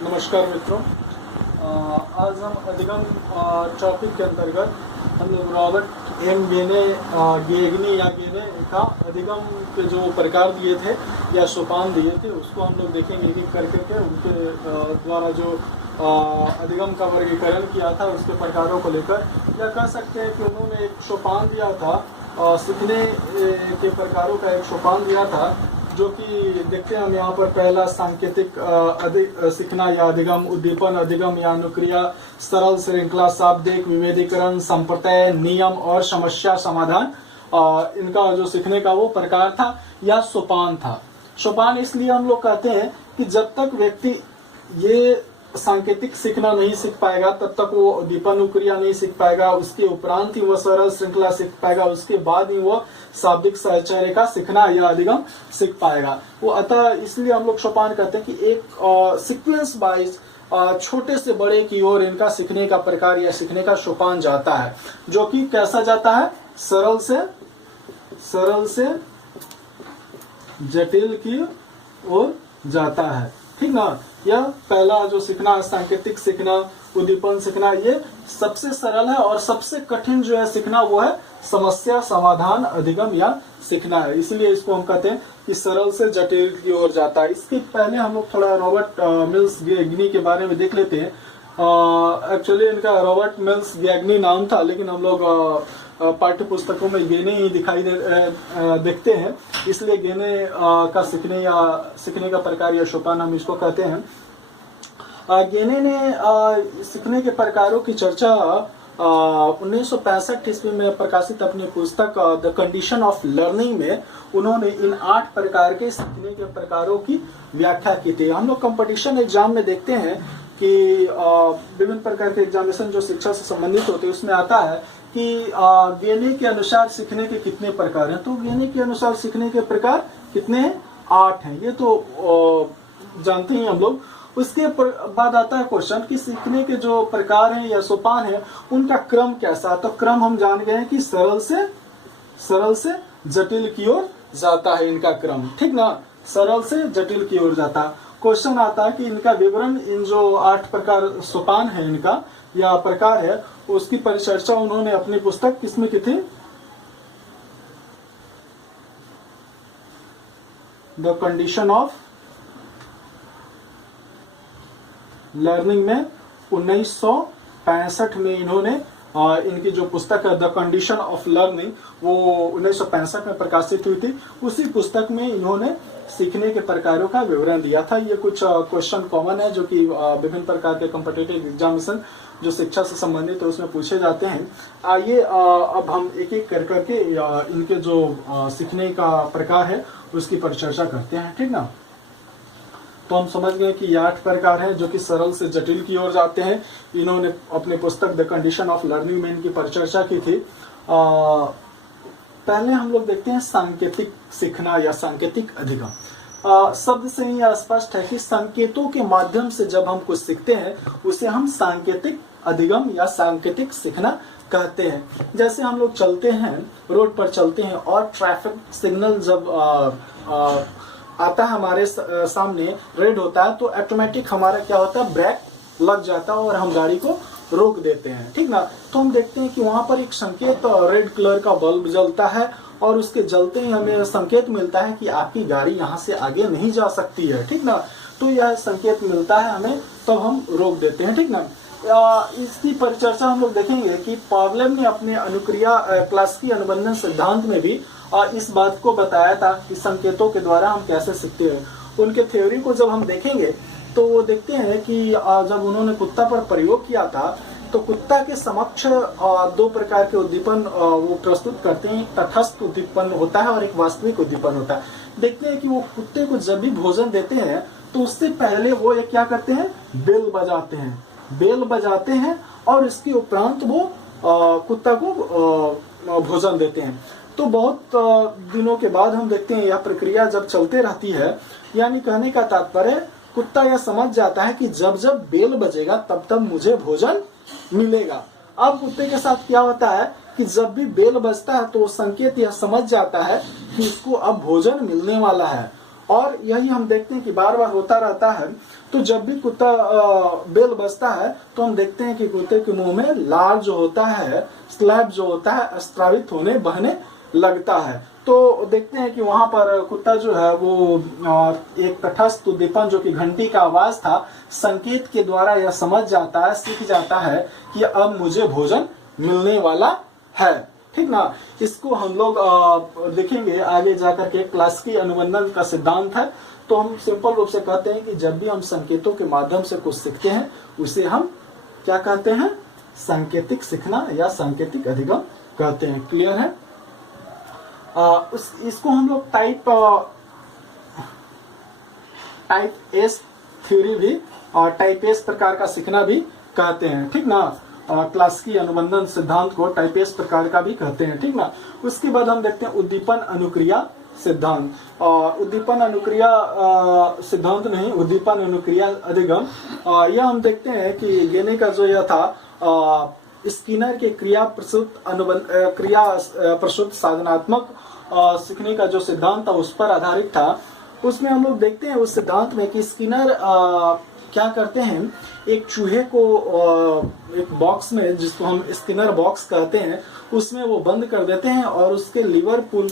नमस्कार मित्रों। आज हम अधिगम टॉपिक के अंतर्गत हम लोग रॉबर्ट एम गेने गेगनी या गेने का अधिगम के जो प्रकार दिए थे या सोपान दिए थे उसको हम लोग देखेंगे एक एक करके के उनके द्वारा जो अधिगम का वर्गीकरण किया था उसके प्रकारों को लेकर, या कह सकते हैं कि उन्होंने एक सोपान दिया था, सीखने के प्रकारों का एक सोपान दिया था, जो कि देखते हैं हम यहाँ पर पहला सांकेतिक सीखना या अधिगम, उद्दीपन, अधिगम या अनुक्रिया, सरल, श्रृंखला, शाब्दिक, विभेदीकरण, संप्रत्यय, नियम और समस्या समाधान। इनका जो सीखने का वो प्रकार था या सोपान था। सोपान इसलिए हम लोग कहते हैं कि जब तक व्यक्ति ये सांकेतिक सीखना नहीं सीख पाएगा तब तक वो उद्दीपन अनुक्रिया नहीं सीख पाएगा, उसके उपरांत ही वो सरल श्रृंखला सीख पाएगा, उसके बाद ही वो शाब्दिक साहचर्य का सीखना या अधिगम सीख पाएगा। वो अतः इसलिए हम लोग सोपान कहते हैं कि एक सीक्वेंस वाइज छोटे से बड़े की ओर इनका सीखने का प्रकार या सीखने का सोपान जाता है, जो कि कैसा जाता है, सरल से जटिल की ओर जाता है। ठीक ना। यह पहला जो सीखना है, सांकेतिक सीखना, उद्दीपन सीखना, ये सबसे सरल है, और सबसे कठिन जो है सीखना वो है समस्या समाधान अधिगम या सीखना है। इसलिए इसको हम कहते हैं कि सरल से जटिल की ओर जाता है। इसके पहले हम लोग थोड़ा रॉबर्ट मिल्स गेगनी के बारे में देख लेते हैं। एक्चुअली इनका रॉबर्ट मिल्स गेगनी नाम था, लेकिन हम लोग पाठ्य पुस्तकों में गेने ही दिखाई देखते हैं, इसलिए गेने का सीखने का प्रकार या सोपान हम इसको कहते हैं। गेने ने सीखने के प्रकारों की चर्चा 1965 ईस्वी में प्रकाशित अपनी पुस्तक द कंडीशन ऑफ लर्निंग में उन्होंने इन 8 प्रकार के सीखने के प्रकारों की व्याख्या की थी। हम लोग कंपटीशन एग्जाम में देखते हैं कि विभिन्न प्रकार के एग्जामिनेशन जो शिक्षा से संबंधित होते हैं उसमें आता है कि गेने के अनुसार सीखने के कितने प्रकार हैं। तो गेने के अनुसार सीखने के प्रकार कितने हैं? 8 हैं। ये तो जानते ही हम लोग। उसके बाद आता है क्वेश्चन कि सीखने के जो प्रकार हैं या सोपान है उनका क्रम कैसा। तो क्रम हम जान गए हैं कि सरल से जटिल की ओर जाता है इनका क्रम। ठीक ना। सरल से जटिल की ओर जाता है। क्वेश्चन आता है कि इनका विवरण, इन जो 8 प्रकार सोपान है इनका या प्रकार है, उसकी परिचर्चा उन्होंने अपनी पुस्तक किसमें की थी? द कंडीशन ऑफ लर्निंग में 1965 में इन्होंने इनकी जो पुस्तक है द कंडीशन ऑफ लर्निंग वो 1965 में प्रकाशित हुई थी। उसी पुस्तक में इन्होंने सीखने के प्रकारों का विवरण दिया था। ये कुछ क्वेश्चन कॉमन है जो कि विभिन्न प्रकार के कॉम्पिटिटिव एग्जामिनेशन जो शिक्षा से संबंधित है उसमें पूछे जाते हैं। आइए अब हम एक एक कर करके इनके जो सीखने का प्रकार है उसकी परिचर्चा करते हैं। ठीक ना। तो हम समझ गए कि ये 8 प्रकार हैं जो कि सरल से जटिल की ओर जाते हैं। इन्होंने अपने पुस्तक द कंडीशन ऑफ लर्निंग में इनकी परिचर्चा की थी। पहले हम लोग देखते हैं सांकेतिक सीखना या सांकेतिक अधिगम। शब्द से ही स्पष्ट है कि संकेतों के माध्यम से जब हम कुछ सीखते हैं उसे हम सांकेतिक अधिगम या सांकेतिक सीखना कहते हैं। जैसे हम लोग चलते हैं, रोड पर चलते हैं और ट्रैफिक सिग्नल जब आता है हमारे सामने, रेड होता है, तो ऑटोमेटिक हमारा क्या होता है, ब्रेक लग जाता है और हम गाड़ी को रोक देते हैं। ठीक ना। तो हम देखते हैं कि वहां पर एक संकेत रेड कलर का बल्ब जलता है और उसके जलते ही हमें संकेत मिलता है कि आपकी गाड़ी यहाँ से आगे नहीं जा सकती है। ठीक ना। तो यह संकेत मिलता है हमें, तो हम रोक देते हैं। ठीक ना। इसकी परिचर्चा हम लोग देखेंगे कि पावलोव ने अपने अनुक्रिया क्लासिकी अनुबंधन सिद्धांत में भी इस बात को बताया था कि संकेतों के द्वारा हम कैसे सीखते हैं। उनके थ्योरी को जब हम देखेंगे तो वो देखते हैं कि जब उन्होंने कुत्ता पर प्रयोग किया था तो कुत्ता के समक्ष 2 प्रकार के उद्दीपन वो प्रस्तुत करते हैं। तटस्थ उद्दीपन होता है और एक वास्तविक उद्दीपन होता है। देखते हैं कि वो कुत्ते को जब भी भोजन देते हैं तो उससे पहले वो ये क्या करते हैं, बेल बजाते हैं और इसके उपरांत वो कुत्ता को भोजन देते हैं। तो बहुत दिनों के बाद हम देखते हैं यह प्रक्रिया जब चलते रहती है, यानी कहने का तात्पर्य कुत्ता यह समझ जाता है कि जब जब बेल बजेगा तब तब मुझे भोजन मिलेगा। अब कुत्ते के साथ क्या होता है कि जब भी बेल बजता है तो संकेत यह समझ जाता है कि इसको अब भोजन मिलने वाला है और यही हम देखते हैं कि बार बार होता रहता है। तो जब भी कुत्ता बेल बजता है तो हम देखते हैं कि कुत्ते के मुंह में लार जो होता है, स्लैब जो होता है, स्त्रावित होने बहने लगता है। तो देखते हैं कि वहां पर कुत्ता जो है वो एक तटस्थ उद्दीपन जो कि घंटी का आवाज था, संकेत के द्वारा यह समझ जाता है, सीख जाता है कि अब मुझे भोजन मिलने वाला है। ठीक ना। इसको हम लोग देखेंगे आगे जाकर के। क्लासिकी अनुबंधन का सिद्धांत है। तो हम सिंपल रूप से कहते हैं कि जब भी हम संकेतों के माध्यम से कुछ सीखते हैं उसे हम क्या कहते हैं? सांकेतिक सीखना या सांकेतिक अधिगम कहते हैं। क्लियर है? इसको हम लोग टाइप एस थ्योरी भी और टाइप एस प्रकार का सीखना भी कहते हैं। ठीक ना। क्लासिकी अनुबंधन सिद्धांत को टाइप एस प्रकार का भी कहते हैं। ठीक ना। उसके बाद हम देखते हैं उद्दीपन अनुक्रिया सिद्धांत। उद्दीपन अनुक्रिया सिद्धांत नहीं, उद्दीपन अनुक्रिया अधिगम। यह हम देखते हैं कि गेने का जो यह था स्किनर के क्रिया प्रसूत साधनात्मक सीखने का जो सिद्धांत था उस पर आधारित था। उसमें हम लोग देखते हैं उस सिद्धांत में कि स्किनर क्या करते हैं, एक चूहे को एक बॉक्स में, जिसको हम स्किनर बॉक्स कहते हैं, उसमें वो बंद कर देते हैं और उसके लीवर पुल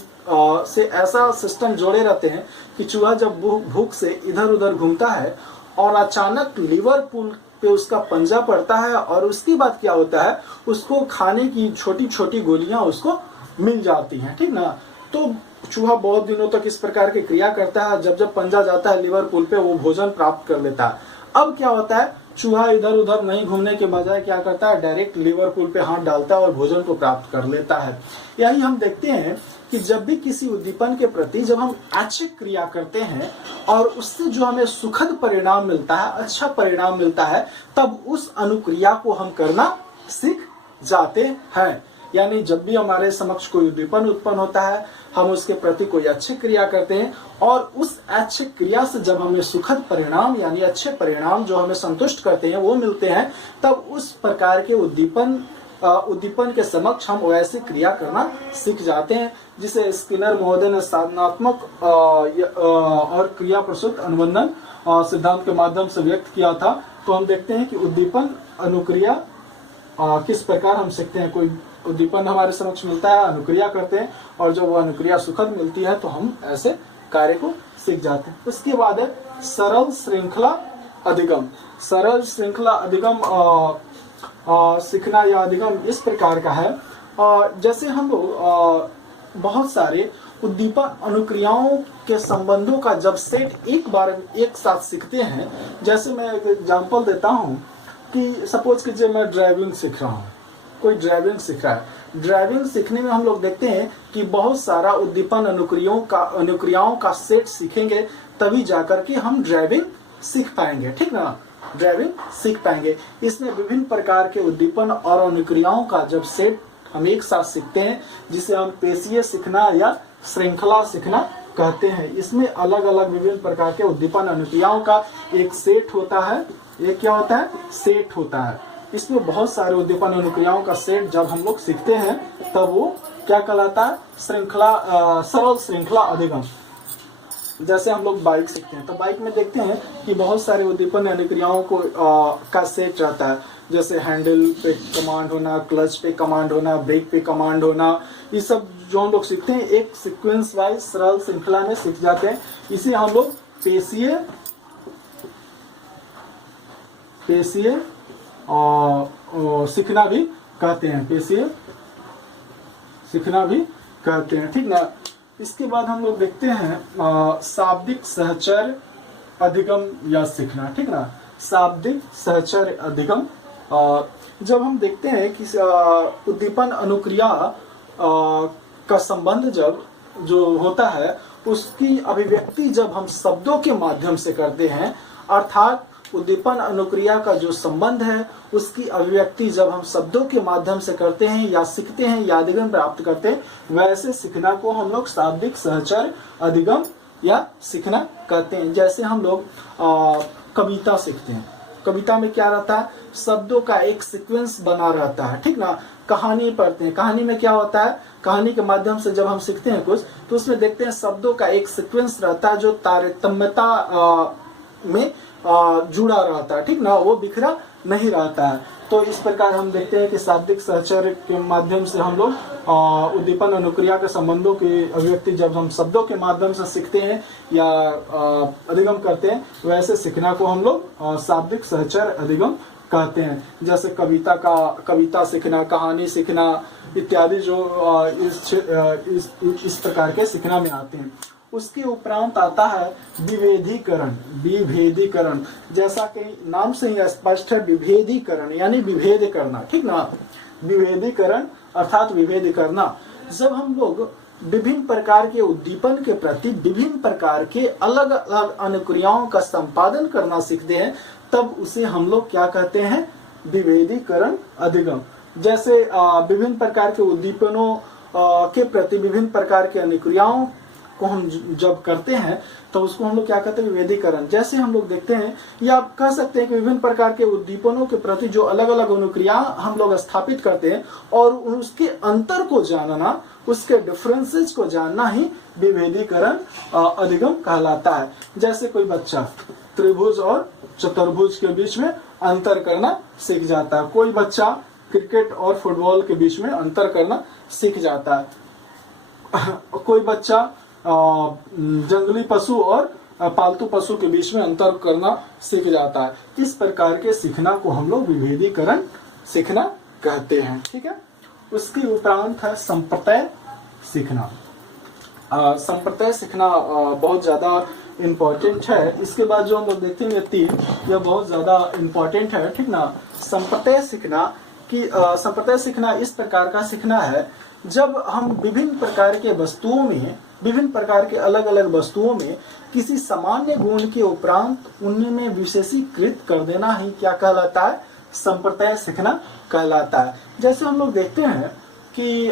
से ऐसा सिस्टम जोड़े रहते हैं कि चूहा जब भूख से इधर उधर घूमता है और अचानक लीवर पुल पे उसका पंजा पड़ता है और उसके बाद क्या होता है, उसको खाने की छोटी छोटी गोलियां उसको मिल जाती हैं। ठीक ना। तो चूहा बहुत दिनों तक इस प्रकार की क्रिया करता है। जब जब पंजा जाता है लीवर पुल पे वो भोजन प्राप्त कर लेता है। अब क्या होता है, चूहा इधर उधर नहीं घूमने के बजाय क्या करता है, डायरेक्ट लीवर पुल पे हाथ डालता है और भोजन को प्राप्त कर लेता है। यही हम देखते हैं कि जब भी किसी उद्दीपन के प्रति जब हम ऐच्छिक क्रिया करते हैं और उससे जो हमें सुखद परिणाम मिलता है, अच्छा परिणाम मिलता है, तब उस अनुक्रिया को हम करना सीख जाते हैं। यानी जब भी हमारे समक्ष कोई उद्दीपन उत्पन्न होता है, हम उसके प्रति कोई अच्छी क्रिया करते हैं और उस अच्छी क्रिया से जब हमें सुखद परिणाम यानी अच्छे परिणाम जो हमें संतुष्ट करते हैं वो मिलते हैं, तब उस प्रकार के उद्दीपन के समक्ष हम वैसी क्रिया करना सीख जाते हैं, जिसे स्किनर महोदय ने साधनात्मक और क्रिया प्रसूत अनुबंधन सिद्धांत के माध्यम से व्यक्त किया था। तो हम देखते हैं कि उद्दीपन अनुक्रिया किस प्रकार हम सीखते हैं। कोई उद्दीपन हमारे समक्ष मिलता है, अनुक्रिया करते हैं और जब वो अनुक्रिया सुखद मिलती है तो हम ऐसे कार्य को सीख जाते हैं। उसके बाद है सरल श्रृंखला अधिगम। सरल श्रृंखला अधिगम सीखना या अधिगम इस प्रकार का है, जैसे हम लोग बहुत सारे उद्दीपन अनुक्रियाओं के संबंधों का जब सेट एक बार एक साथ सीखते हैं। जैसे मैं एक एग्जांपल देता हूँ कि सपोज कीजिए मैं ड्राइविंग सीख रहा हूँ, कोई ड्राइविंग सीख रहा है। ड्राइविंग सीखने में हम लोग देखते हैं कि बहुत सारा उद्दीपन अनुक्रियाओं का सेट सीखेंगे, तभी जाकर के हम ड्राइविंग सीख पाएंगे। ठीक ना। ड्राइविंग सीख पाएंगे। इसमें विभिन्न प्रकार के उद्दीपन और अनुक्रियाओं का जब सेट हम एक साथ सीखते हैं, जिसे हम पेशीय सीखना या श्रृंखला सीखना कहते हैं। इसमें अलग अलग विभिन्न प्रकार के उद्दीपन अनुक्रियाओं का एक सेट होता है। ये क्या होता है? सेट होता है। इसमें बहुत सारे उद्दीपन अनुक्रियाओं का सेट जब हम लोग सीखते हैं तब वो क्या कहलाता है? सरल श्रृंखला अधिगम। जैसे हम लोग बाइक सीखते हैं तो बाइक में देखते हैं कि बहुत सारे उद्दीपन अनुक्रियाओं को का सेट रहता है। जैसे हैंडल पे कमांड होना, क्लच पे कमांड होना, ब्रेक पे कमांड होना, ये सब जो हम लोग सीखते हैं एक सीक्वेंस वाइज सरल श्रृंखला में सीख जाते हैं। इसे हम लोग पेशीय सीखना भी कहते हैं। पेशीय सीखना भी कहते हैं। ठीक ना। इसके बाद हम लोग देखते हैं शाब्दिक सहचर्य अधिगम या सीखना। ठीक ना। शाब्दिक सहचर्य अधिगम जब हम देखते हैं कि उद्दीपन अनुक्रिया का संबंध जब जो होता है उसकी अभिव्यक्ति जब हम शब्दों के माध्यम से करते हैं, अर्थात उद्दीपन अनुक्रिया का जो संबंध है उसकी अभिव्यक्ति जब हम शब्दों के माध्यम से करते हैं या सीखते हैं या अधिगम प्राप्त करते हैं, वैसे सीखना को हम लोग शाब्दिक सहचर्य अधिगम या सीखना कहते हैं। जैसे हम लोग कविता सीखते हैं। कविता में क्या रहता है, शब्दों का एक सीक्वेंस बना रहता है, ठीक ना। कहानी पढ़ते हैं, कहानी में क्या होता है, कहानी के माध्यम से जब हम सीखते हैं कुछ तो उसमें देखते हैं शब्दों का एक सीक्वेंस रहता है जो तारतम्यता में जुड़ा रहता है, ठीक ना, वो बिखरा नहीं रहता है। तो इस प्रकार हम देखते हैं कि शाब्दिक सहचर्य के माध्यम से हम लोग उद्दीपन अनुक्रिया के संबंधों की अभिव्यक्ति जब हम शब्दों के माध्यम से सीखते हैं या अधिगम करते हैं, वैसे सीखना को हम लोग शाब्दिक सहचर्य अधिगम कहते हैं। जैसे कविता सीखना, कहानी सीखना इत्यादि जो इस प्रकार के सीखना में आते हैं। उसके उपरांत आता है विभेदीकरण। विभेदीकरण जैसा कि नाम से ही स्पष्ट है, विभेदीकरण यानी विभेद करना, ठीक ना। विभेदीकरण अर्थात विभेद करना। जब हम लोग विभिन्न प्रकार के उद्दीपन के प्रति विभिन्न प्रकार के अलग अलग अनुक्रियाओं का संपादन करना सीखते हैं, तब उसे हम लोग क्या कहते हैं, विभेदीकरण अधिगम। जैसे विभिन्न प्रकार के उद्दीपनों के प्रति विभिन्न प्रकार के अनुक्रियाओं को हम जब करते हैं तो उसको हम लोग क्या कहते हैं, विभेदीकरण। जैसे हम लोग देखते हैं या आप कह सकते हैं कि विभिन्न प्रकार के उद्दीपनों के प्रति जो अलग अलग अनुक्रिया हम लोग स्थापित करते हैं और उसके अंतर को जानना, उसके डिफरेंसेस को जानना ही विभेदीकरण अधिगम कहलाता है। जैसे कोई बच्चा त्रिभुज और चतुर्भुज के बीच में अंतर करना सीख जाता है, कोई बच्चा क्रिकेट और फुटबॉल के बीच में अंतर करना सीख जाता है, कोई बच्चा जंगली पशु और पालतू पशु के बीच में अंतर करना सीख जाता है। इस प्रकार के सीखना को हम लोग विभेदीकरण सीखना कहते हैं, ठीक है। उसके उपरांत है संप्रत्यय सीखना। संप्रत्यय सीखना बहुत ज्यादा इम्पोर्टेंट है। इसके बाद जो हम लोग देखेंगे 3, यह बहुत ज्यादा इम्पोर्टेंट है, ठीक ना। संप्रत्यय सीखना कि संप्रत्यय सीखना इस प्रकार का सीखना है जब हम विभिन्न प्रकार के वस्तुओं में, विभिन्न प्रकार के अलग अलग वस्तुओं में किसी सामान्य गुण के उपरांत उनमें विशेषीकृत कर देना ही क्या कहलाता है, संप्रत्यय सीखना कहलाता है। जैसे हम लोग देखते हैं कि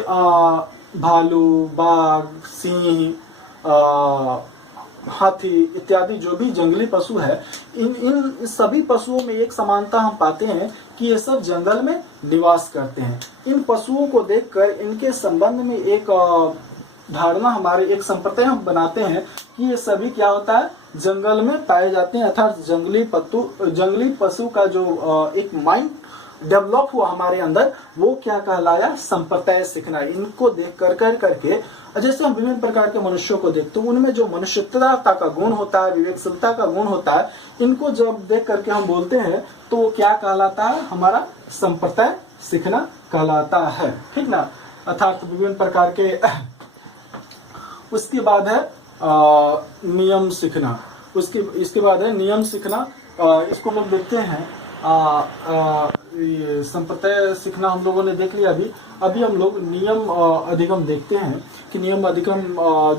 भालू, बाघ, सिंह, हाथी इत्यादि जो भी जंगली पशु है, इन सभी पशुओं में एक समानता हम पाते हैं कि ये सब जंगल में निवास करते हैं। इन पशुओं को देखकर इनके संबंध में एक धारणा, हमारे एक संप्रत्यय हम बनाते हैं कि ये सभी क्या होता है, जंगल में पाए जाते हैं। अर्थात जंगली पशु का जो एक माइंड डेवलप हुआ हमारे अंदर, वो क्या कहलाया, संप्रत्यय सीखना। इनको देख करके जैसे हम विभिन्न प्रकार के मनुष्यों को देखते हैं, उनमें जो मनुष्यता का गुण होता है, विवेकशीलता का गुण होता है, इनको जब देख करके हम बोलते हैं तो वो क्या कहलाता है, हमारा संप्रत्यय सीखना कहलाता है, ठीक ना। अर्थात विभिन्न प्रकार के उसके बाद है नियम सीखना। इसके बाद है नियम सीखना। इसको लोग देखते हैं संप्रत्यय सीखना हम लोगों ने देख लिया। अभी हम लोग नियम अधिगम देखते हैं कि नियम अधिगम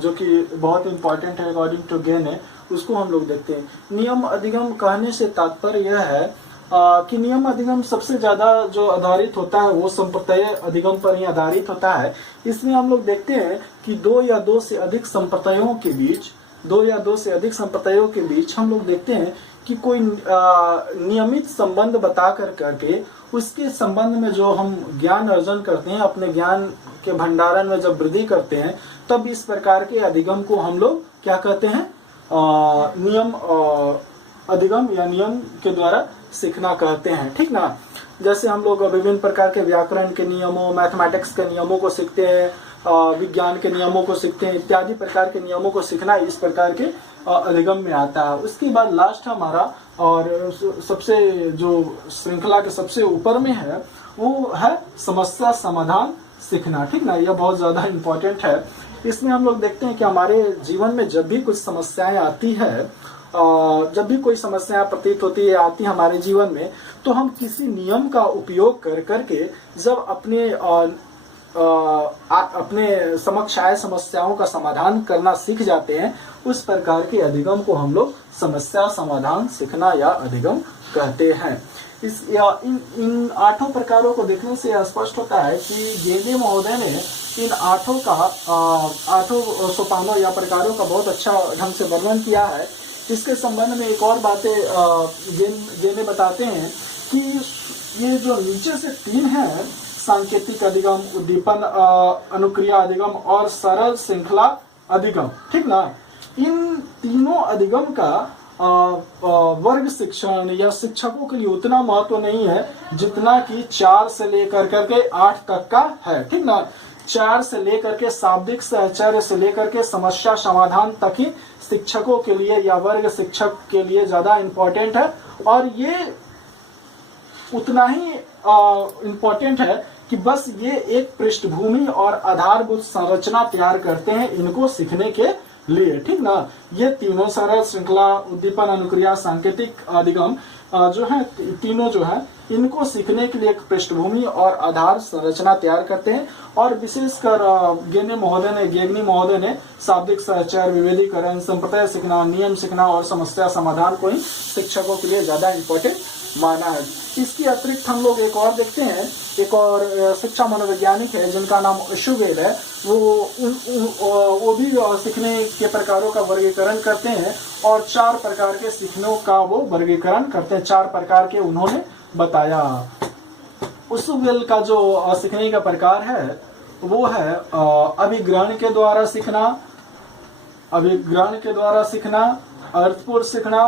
जो कि बहुत इंपॉर्टेंट है अकॉर्डिंग टू गेन है, उसको हम लोग देखते हैं। नियम अधिगम कहने से तात्पर्य यह है कि नियम अधिगम सबसे ज्यादा जो आधारित होता है वो संप्रत्यय अधिगम पर ही आधारित होता है। इसमें हम लोग देखते हैं कि दो या दो से अधिक संप्रत्ययों के बीच हम लोग देखते हैं कि कोई नियमित संबंध बता करके उसके संबंध में जो हम ज्ञान अर्जन करते हैं, अपने ज्ञान के भंडारण में जब वृद्धि करते हैं, तब इस प्रकार के अधिगम को हम लोग क्या कहते हैं, नियम अधिगम या नियम के द्वारा सीखना कहते हैं, ठीक ना। जैसे हम लोग विभिन्न प्रकार के व्याकरण के नियमों, मैथमेटिक्स के नियमों को सीखते हैं, विज्ञान के नियमों को सीखते हैं, इत्यादि प्रकार के नियमों को सीखना इस प्रकार के अधिगम में आता है। उसके बाद लास्ट हमारा और सबसे जो श्रृंखला के सबसे ऊपर में है वो है समस्या समाधान सीखना, ठीक ना। यह बहुत ज्यादा इम्पोर्टेंट है। इसमें हम लोग देखते हैं कि हमारे जीवन में जब भी कुछ समस्याएं आती है, जब भी कोई समस्या प्रतीत होती है, आती है हमारे जीवन में, तो हम किसी नियम का उपयोग करके जब अपने समक्ष आए समस्याओं का समाधान करना सीख जाते हैं, उस प्रकार के अधिगम को हम लोग समस्या समाधान सीखना या अधिगम कहते हैं। इन 8 प्रकारों को देखने से स्पष्ट होता है कि गेंदे महोदय ने इन 8 सोपानों या प्रकारों का बहुत अच्छा ढंग से वर्णन किया है इसके संबंध में एक और बातें गेने बताते हैं कि ये जो नीचे से 3 है, सांकेतिक अधिगम, उद्दीपन अनुक्रिया अधिगम और सरल श्रृंखला अधिगम, ठीक ना, इन तीनों अधिगम का वर्ग शिक्षण या शिक्षकों के लिए उतना महत्व नहीं है जितना कि 4 से लेकर करके 8 तक का है, ठीक ना। 4 से लेकर के शाब्दिक सहचर्य से लेकर के समस्या समाधान तक ही शिक्षकों के लिए या वर्ग शिक्षक के लिए ज्यादा इम्पोर्टेंट है, और ये उतना ही इम्पोर्टेंट है कि बस ये एक पृष्ठभूमि और आधारभूत संरचना तैयार करते हैं इनको सीखने के लिए, ठीक ना। ये तीनों सरल श्रृंखला उद्दीपन अनुक्रिया सांकेतिक अधिगम जो है, तीनों जो है इनको सीखने के लिए एक पृष्ठभूमि और आधार संरचना तैयार करते हैं। और विशेषकर गेगनी महोदय ने शाब्दिक सहचर्य, विभेदीकरण, संप्रदाय सीखना, नियम सीखना और समस्या समाधान को ही शिक्षकों के लिए ज्यादा इम्पोर्टेंट माना है। इसके अतिरिक्त हम लोग एक और देखते हैं, एक और शिक्षा मनोवैज्ञानिक है जिनका नाम अशुवेल है, वो भी सीखने के प्रकारों का वर्गीकरण करते हैं और 4 प्रकार के सीखने का वो वर्गीकरण करते हैं, 4 प्रकार के उन्होंने बताया। अशुवेल का जो सीखने का प्रकार है वो है अभिग्रहण के द्वारा सीखना, अर्थपूर्ण सीखना,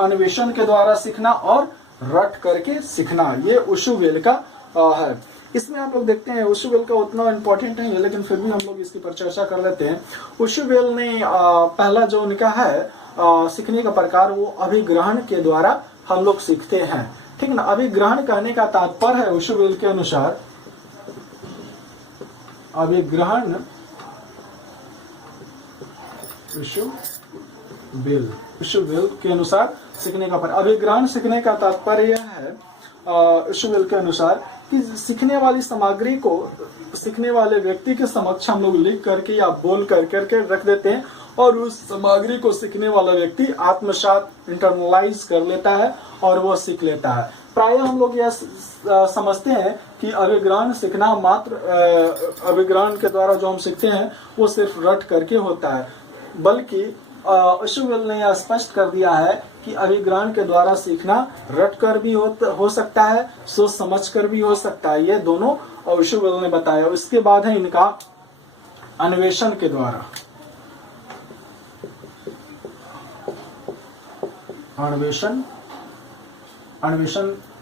अन्वेषण के द्वारा सीखना और रट करके सीखना, ये अशुवेल का है। इसमें हम लोग देखते हैं अशुवेल का उतना इम्पोर्टेंट नहीं है, लेकिन फिर भी हम लोग इसकी पर चर्चा कर लेते हैं। अशुवेल ने पहला जो उनका है सीखने का प्रकार वो अभिग्रहण के द्वारा हम लोग सीखते हैं, ठीक ना। अभिग्रहण कहने का तात्पर्य है अशुवेल के अनुसार, अभिग्रहण अशुवेल के अनुसार सीखने का अभिग्रहण सीखने का तात्पर्य यह है अशुवेल के अनुसार कि सीखने वाली सामग्री को सीखने वाले व्यक्ति के समक्ष हम लोग लिख करके या बोल करके रख देते हैं और उस सामग्री को सीखने वाला व्यक्ति आत्मसात इंटरनलाइज कर लेता है और वो सीख लेता है। प्राय हम लोग यह समझते हैं कि अभिग्रहण सीखना मात्र अभिग्रहण के द्वारा जो हम सीखते हैं वो सिर्फ रट करके होता है, बल्कि अशुवेल ने यह स्पष्ट कर दिया है कि अभिग्रहण के द्वारा सीखना रट कर भी हो सकता है, सोच समझ कर भी हो सकता है। ये दोनों अशुवेल ने बताया। इसके बाद है इनका अन्वेषण के द्वारा, अन्वेषण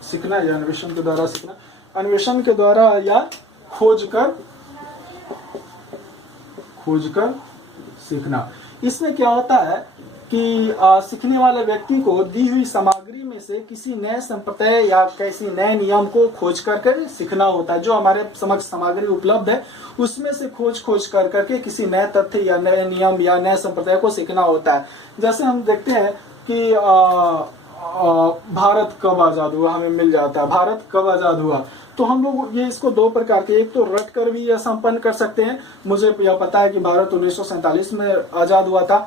सीखना या अन्वेषण के द्वारा सीखना, अन्वेषण के द्वारा या खोज कर सीखना। इसमें क्या होता है कि सीखने वाले व्यक्ति को दी हुई सामग्री में से किसी नए संप्रदाय या किसी नए नियम को खोज कर सीखना होता है। जो हमारे समक्ष सामग्री उपलब्ध है उसमें से खोज कर करके किसी नए तथ्य या नए नियम या नए संप्रदाय को सीखना होता है। जैसे हम देखते हैं कि भारत कब आजाद हुआ, हमें मिल जाता है भारत कब आजाद हुआ, तो हम लोग ये इसको 2 प्रकार के, एक तो रट कर भी यह संपन्न कर सकते हैं, मुझे यह पता है कि भारत 1947 में आजाद हुआ था,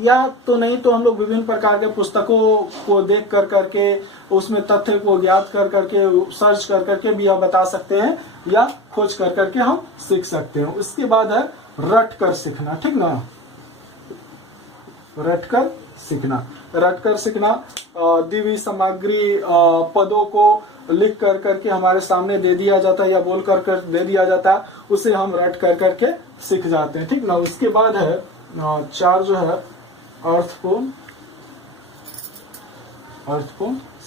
या तो नहीं तो हम लोग विभिन्न प्रकार के पुस्तकों को देख कर करके उसमें तथ्य को ज्ञात कर करके सर्च कर करके भी यह बता सकते हैं या खोज कर करके हम सीख सकते हैं। उसके बाद है रट कर सीखना, ठीक ना, रट कर सीखना दी हुई सामग्री पदों को लिख कर करके हमारे सामने दे दिया जाता है या बोल कर दे दिया जाता है, उसे हम रट कर करके सीख जाते हैं, ठीक ना। उसके बाद है 4 जो है अर्थपूर्ण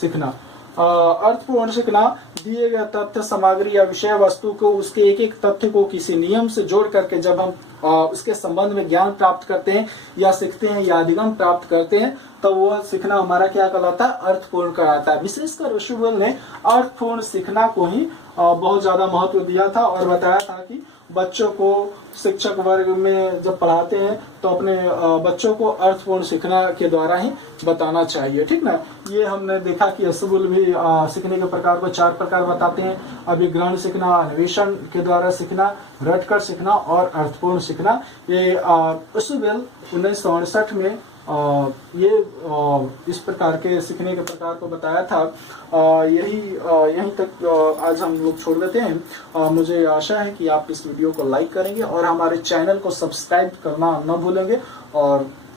सीखना। अर्थपूर्ण सीखना दिए गए तथ्य सामग्री या विषय वस्तु को उसके एक तथ्य को किसी नियम से जोड़ करके जब हम उसके संबंध में ज्ञान प्राप्त करते हैं या सीखते हैं या अधिगम प्राप्त करते हैं तो वो सीखना हमारा क्या कहलाता है, अर्थपूर्ण कहलाता है। विशेषकर अशुवेल ने अर्थपूर्ण सीखना को ही बहुत ज्यादा महत्व दिया था और बताया था कि बच्चों को शिक्षक वर्ग में जब पढ़ाते हैं तो अपने बच्चों को अर्थपूर्ण सीखना के द्वारा ही बताना चाहिए, ठीक ना। ये हमने देखा कि अशुवेल भी सीखने के प्रकार को 4 प्रकार बताते हैं, अभिग्रहण सीखना, अन्वेषण के द्वारा सीखना, रटकर सीखना और अर्थपूर्ण सीखना। ये अशुवेल 1968 में ये इस प्रकार के सीखने के प्रकार को बताया था। यहीं तक आज हम लोग छोड़ देते हैं। मुझे आशा है कि आप इस वीडियो को लाइक करेंगे और हमारे चैनल को सब्सक्राइब करना न भूलेंगे और